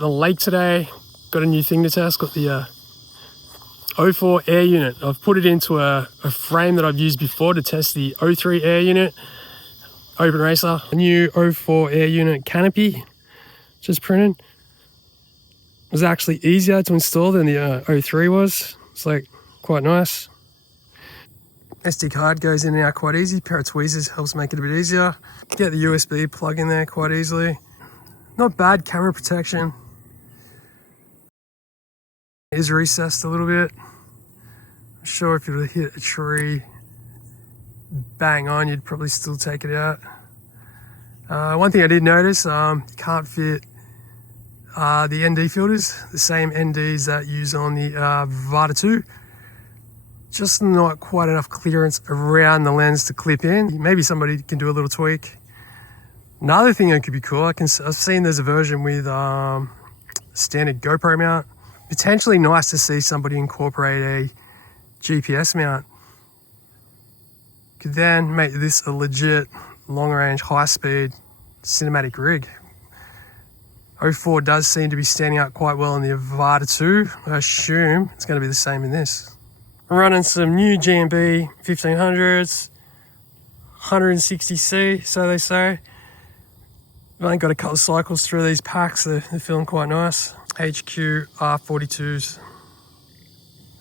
at the lake today. Got a new thing to test. Got the 04 Air Unit. I've put it into a frame that I've used before to test the 03 Air Unit Open Racer. A new 04 Air Unit Canopy just printed. It was actually easier to install than the 03 was. It's like quite nice. SD card goes in and out quite easy. Pair of tweezers helps make it a bit easier. Get the USB plug in there quite easily. Not bad camera protection. It is recessed a little bit. I'm sure if you were to hit a tree bang on, you'd probably still take it out. One thing I did notice, you can't fit the ND filters, the same NDs that you use on the Vata 2. Just not quite enough clearance around the lens to clip in. Maybe somebody can do a little tweak. Another thing that could be cool, I've seen there's a version with standard GoPro mount. Potentially nice to see somebody incorporate a GPS mount. Could then make this a legit long-range, high-speed cinematic rig. 04 does seem to be standing out quite well in the Vata 2. I assume it's going to be the same in this. I'm running some new GMB 1500s, 160C, so they say. I've only got a couple of cycles through these packs, they're feeling quite nice. HQ R42s.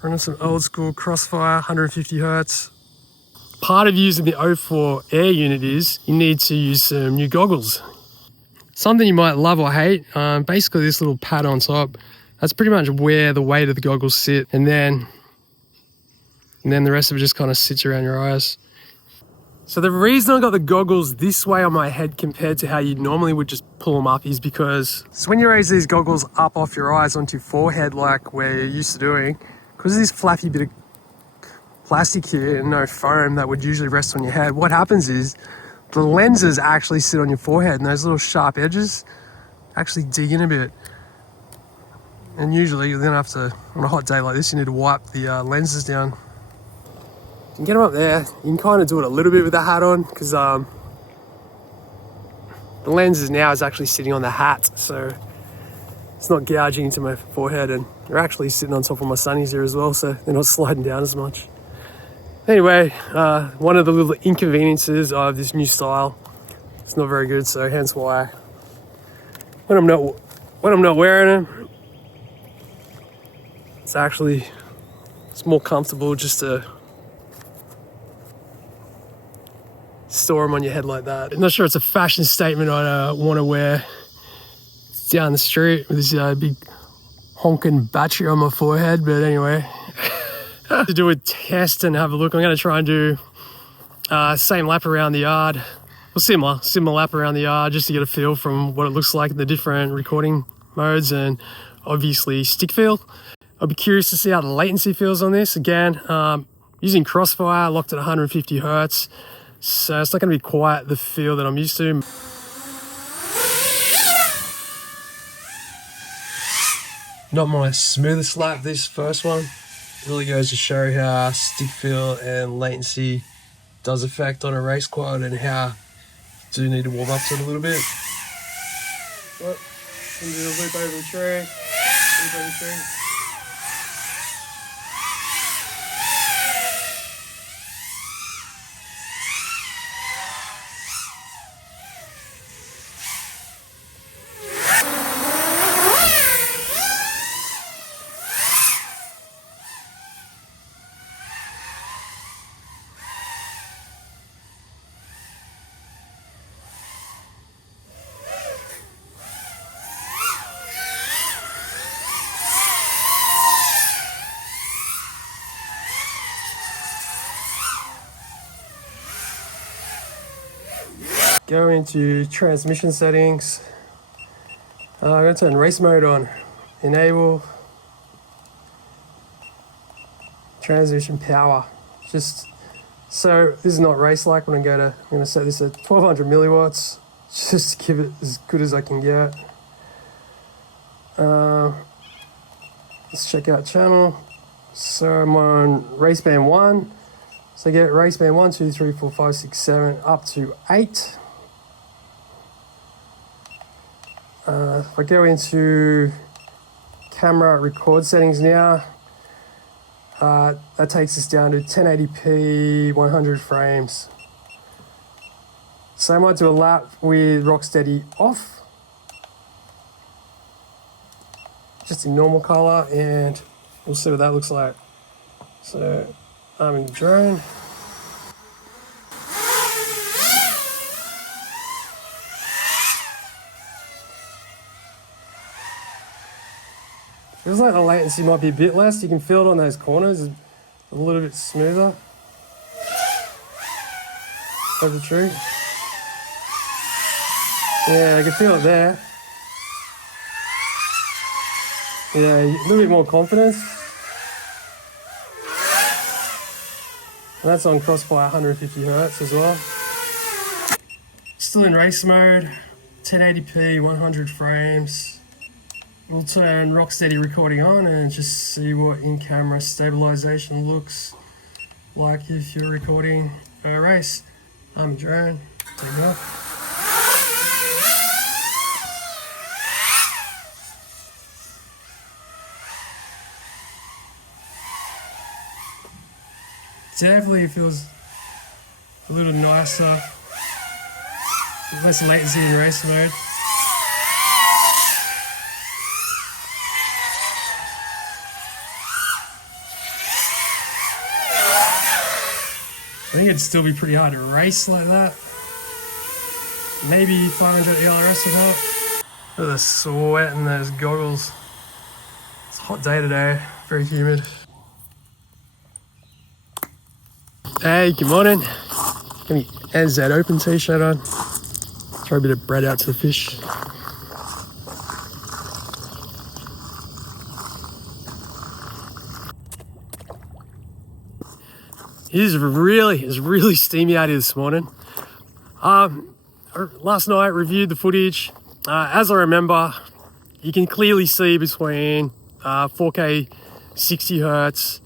Running some old school Crossfire, 150 Hertz. Part of using the 04 Air Unit is you need to use some new goggles. Something you might love or hate, basically this little pad on top, that's pretty much where the weight of the goggles sit, and then the rest of it just kind of sits around your eyes. So the reason I got the goggles this way on my head compared to how you normally would just pull them up is because when you raise these goggles up off your eyes onto your forehead like we're used to doing, because of this flappy bit of plastic here and no foam that would usually rest on your head, what happens is the lenses actually sit on your forehead and those little sharp edges actually dig in a bit. And usually you're gonna have to, on a hot day like this, you need to wipe the lenses down. You can get them up there. You can kind of do it a little bit with the hat on because the lenses now is actually sitting on the hat, so it's not gouging into my forehead, and they're actually sitting on top of my sunnies here as well, so they're not sliding down as much. Anyway, one of the little inconveniences of this new style, it's not very good, so hence why when I'm not wearing them, it's more comfortable just to store them on your head like that. I'm not sure it's a fashion statement I'd want to wear down the street with this big honking battery on my forehead, but anyway. To do a test and have a look, I'm going to try and do same lap around the yard, well, similar lap around the yard, just to get a feel from what it looks like in the different recording modes, and obviously stick feel. I'll be curious to see how the latency feels on this. Again, using Crossfire, locked at 150 Hertz, so it's not going to be quite the feel that I'm used to. Not my smoothest lap, this first one. Really goes to show how stick feel and latency does affect on a race quad, and how you do need to warm up to it a little bit. Well, do a loop over the tree, loop over the tree. Go into transmission settings. I'm going to turn race mode on. Enable transmission power. Just so this is not race like when I'm going to set this at 1200 milliwatts, just to give it as good as I can get. Let's check out channel. So I'm on race band 1. So I get race band 1, 2, 3, 4, 5, 6, 7, up to 8. If I go into camera record settings now, that takes us down to 1080p 100 frames. So I might do a lap with Rocksteady off, just in normal color, and we'll see what that looks like. So I'm in the drone. Feels like the latency might be a bit less. You can feel it on those corners, a little bit smoother over the tree. Yeah, I can feel it there. Yeah, a little bit more confidence. And that's on crossfire 150 Hertz as well. Still in race mode, 1080p 100 frames. We'll turn Rocksteady recording on and just see what in-camera stabilization looks like if you're recording a race. I'm a drone, take off. Definitely feels a little nicer, less latency in race mode. I think it'd still be pretty hard to race like that. Maybe 500 ELRS would help. Look at the sweat in those goggles. It's a hot day today, very humid. Hey, good morning. Got my NZ Open t-shirt on. Throw a bit of bread out to the fish. It's really steamy out here this morning. Last night reviewed the footage. As I remember, you can clearly see between 4K 60 Hertz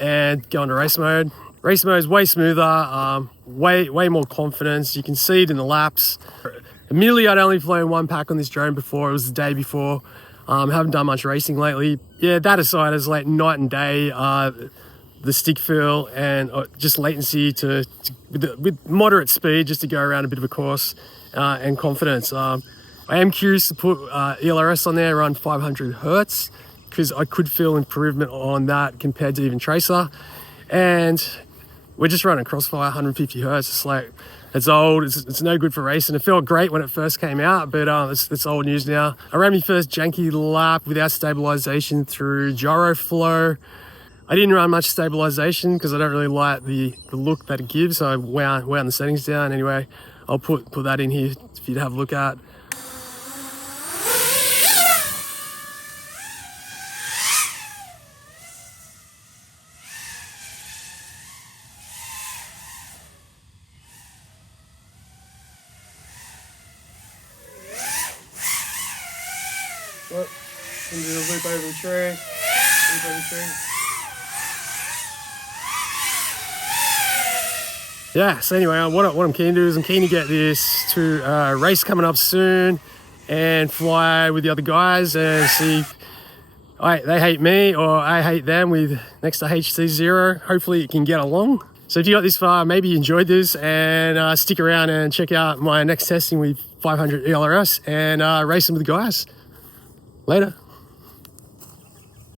and going to race mode. Race mode is way smoother, way more confidence. You can see it in the laps. Admittedly, I'd only flown one pack on this drone before. It was the day before. Haven't done much racing lately. Yeah, that aside, it's like night and day. The stick feel and just latency with moderate speed just to go around a bit of a course and confidence. I am curious to put ELRS on there around 500 Hertz because I could feel improvement on that compared to even Tracer. And we're just running crossfire 150 Hertz. It's like, it's old, it's no good for racing. It felt great when it first came out, but it's old news now. I ran my first janky lap without stabilization through Gyroflow. I didn't run much stabilization because I don't really like the look that it gives, so I wound the settings down. Anyway, I'll put that in here for you to have a look at. Well, do a loop over the tree, loop over the tree. Yeah, so anyway, what I'm keen to do is I'm keen to get this to a race coming up soon and fly with the other guys and see if they hate me or I hate them with next to HC0. Hopefully it can get along. So if you got this far, maybe you enjoyed this and stick around and check out my next testing with 500 ELRS and racing with the guys. Later.